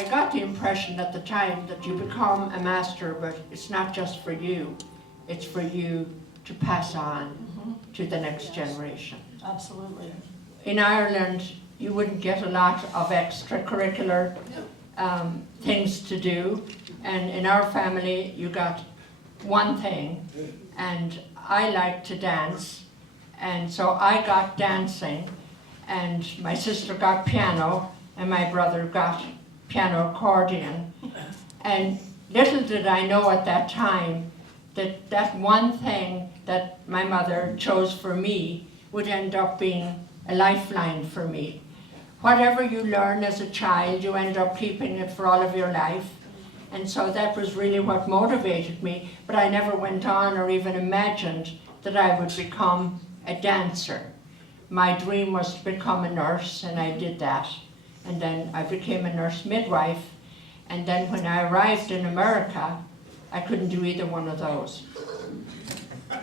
I got the impression at the time that you become a master, but it's not just for you, it's for you to pass on to the next generation. Absolutely. In Ireland, you wouldn't get a lot of extracurricular things to do, and in our family you got one thing, and I like to dance, and so I got dancing, and my sister got piano, and my brother got piano accordion, and little did I know at that time that that one thing that my mother chose for me would end up being a lifeline for me. Whatever you learn as a child, you end up keeping it for all of your life. And so that was really what motivated me, but I never went on or even imagined that I would become a dancer. My dream was to become a nurse, and I did that. And then I became a nurse midwife, and then when I arrived in America, I couldn't do either one of those.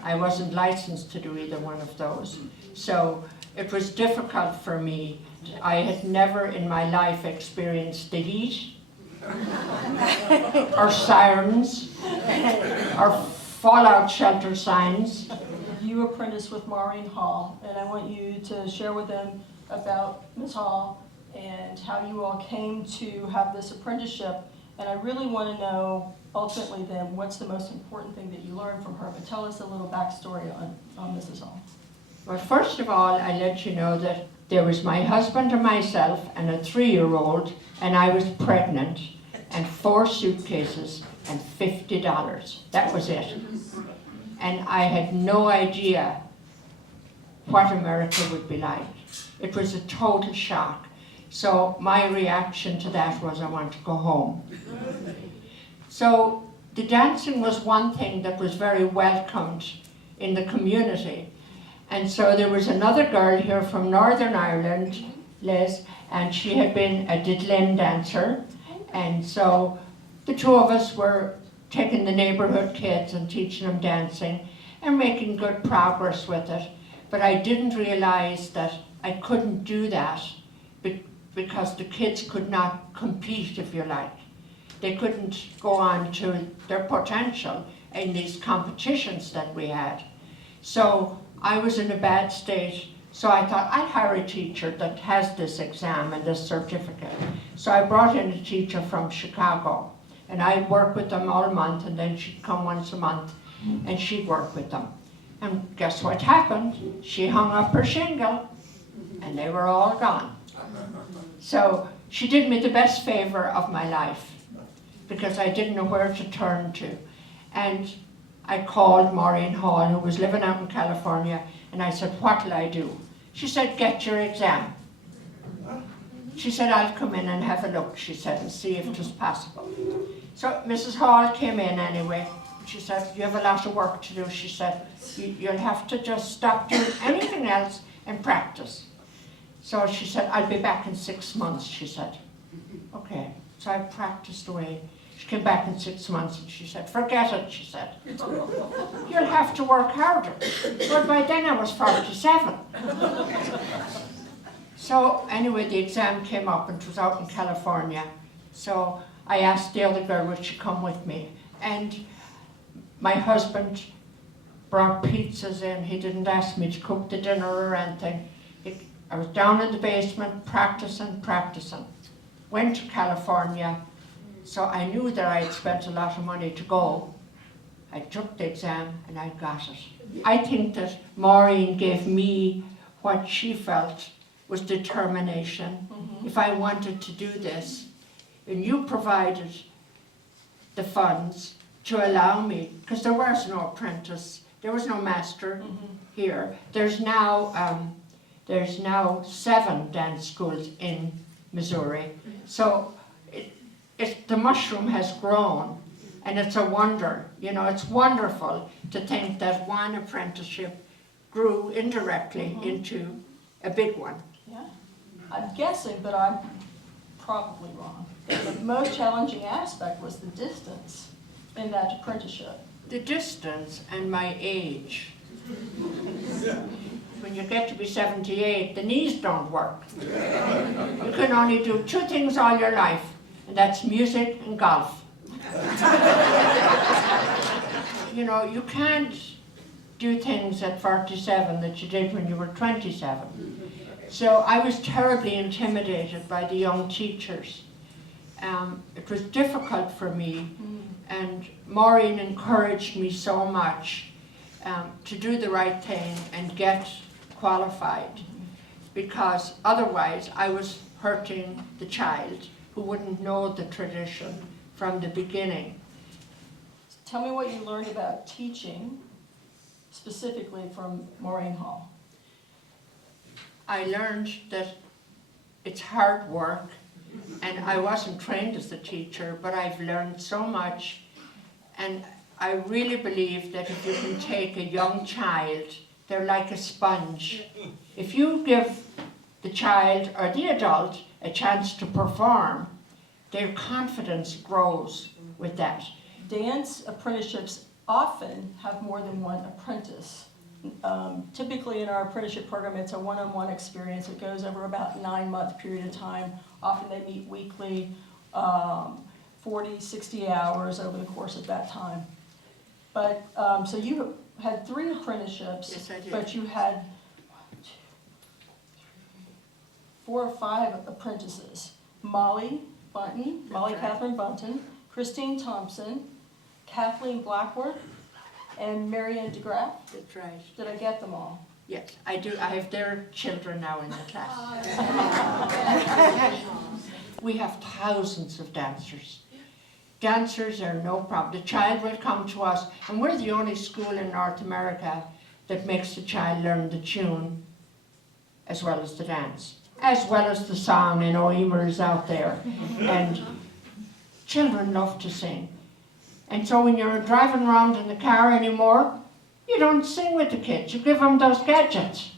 I wasn't licensed to do either one of those. So it was difficult for me. I had never in my life experienced the heat, or sirens, or fallout shelter signs. You apprenticed with Maureen Hall, and I want you to share with them about Ms. Hall and how you all came to have this apprenticeship. And I really want to know, ultimately then, what's the most important thing that you learned from her. But tell us a little backstory on Mrs. Hall. Well, first of all, I let you know that there was my husband and myself and a 3-year-old, and I was pregnant, and 4 suitcases and $50. That was it. And I had no idea what America would be like. It was a total shock. So my reaction to that was I want to go home. So the dancing was one thing that was very welcomed in the community. And so there was another girl here from Northern Ireland, Liz, and she had been a diddlin dancer. And so the two of us were taking the neighborhood kids and teaching them dancing and making good progress with it. But I didn't realize that I couldn't do that because the kids could not compete, if you like. They couldn't go on to their potential in these competitions that we had. So I was in a bad state, so I thought I'd hire a teacher that has this exam and this certificate. So I brought in a teacher from Chicago, and I'd work with them all month, and then she'd come once a month and she'd work with them. And guess what happened? She hung up her shingle and they were all gone. So she did me the best favor of my life because I didn't know where to turn to. And I called Maureen Hall, who was living out in California, and I said, what'll I do? She said, get your exam. She said, I'll come in and have a look, she said, and see if it was possible. So Mrs. Hall came in anyway. She said, you have a lot of work to do. She said, you'll have to just stop doing anything else and practice. So she said, I'll be back in 6 months, she said. Okay, so I practiced away. She came back in 6 months and she said, forget it, she said. You'll have to work harder. Well, by then I was 47. So anyway, the exam came up and it was out in California. So I asked the other girl, would she come with me? And my husband brought pizzas in. He didn't ask me to cook the dinner or anything. I was down in the basement practicing. Went to California, so I knew that I had spent a lot of money to go. I took the exam and I got it. I think that Maureen gave me what she felt was determination. If I wanted to do this, and you provided the funds to allow me, because there was no apprentice, there was no master here. There's now 7 dance schools in Missouri. So the mushroom has grown, and it's a wonder. You know, it's wonderful to think that one apprenticeship grew indirectly into a big one. Yeah, I'm guessing, but I'm probably wrong. The most challenging aspect was the distance in that apprenticeship. The distance and my age. When you get to be 78, the knees don't work. You can only do 2 things all your life. and that's music and golf. You know, you can't do things at 47 that you did when you were 27. So I was terribly intimidated by the young teachers. It was difficult for me, and Maureen encouraged me so much to do the right thing and get qualified, because otherwise I was hurting the child who wouldn't know the tradition from the beginning. Tell me what you learned about teaching, specifically from Maureen Hall. I learned that it's hard work, and I wasn't trained as a teacher, but I've learned so much, and I really believe that if you can take a young child, they're like a sponge. If you give the child or the adult a chance to perform, their confidence grows with that. Dance apprenticeships often have more than one apprentice. Typically in our apprenticeship program, it's a one-on-one experience. It goes over about a 9-month period of time. Often they meet weekly, 40, 60 hours over the course of that time. But, so you had 3 apprenticeships. Yes, I did. But you had 4 or 5 apprentices. Molly Bunton, Molly right. Catherine Bunton, Christine Thompson, Kathleen Blackworth, and Marianne DeGraff. That's right. Did I get them all? Yes, I do. I have their children now in the class. We have thousands of dancers. Dancers are no problem. The child will come to us, and we're the only school in North America that makes the child learn the tune as well as the dance, as well as the song. I know Emer is out there. And children love to sing. And so when you're driving around in the car anymore, you don't sing with the kids, you give them those gadgets.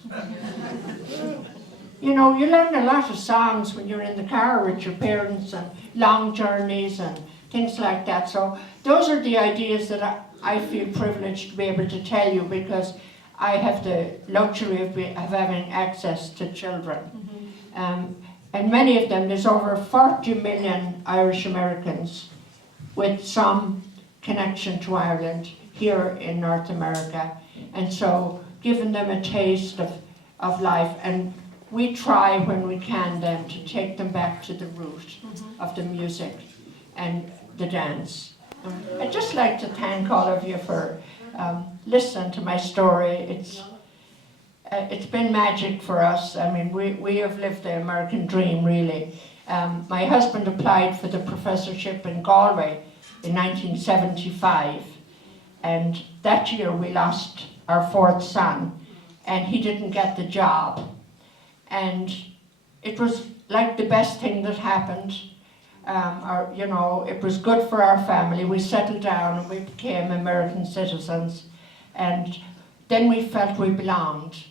You know, you learn a lot of songs when you're in the car with your parents, and long journeys and things like that. So those are the ideas that I feel privileged to be able to tell you, because I have the luxury of having access to children. And many of them, there's over 40 million Irish Americans with some connection to Ireland here in North America, and so giving them a taste of life, and we try when we can then to take them back to the root of the music and the dance. I'd just like to thank all of you for listening to my story. It's been magic for us. I mean, we have lived the American dream, really. My husband applied for the professorship in Galway in 1975, and that year we lost our 4th son, and he didn't get the job. And it was like the best thing that happened. You know, it was good for our family. We settled down and we became American citizens, and then we felt we belonged.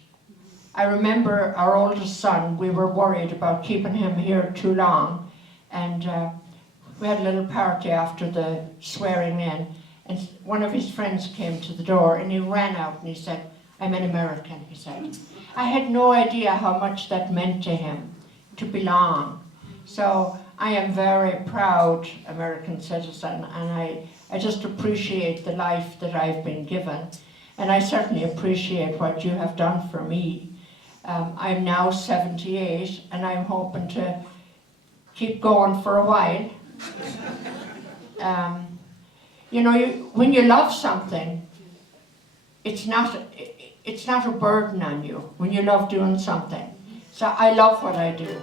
I remember our oldest son, we were worried about keeping him here too long, and we had a little party after the swearing in, and one of his friends came to the door, and he ran out and he said, "I'm an American," he said. I had no idea how much that meant to him, to belong. So I am very proud American citizen, and I just appreciate the life that I've been given, and I certainly appreciate what you have done for me. I'm now 78, and I'm hoping to keep going for a while. You know, when you love something, it's not a burden on you when you love doing something. So I love what I do.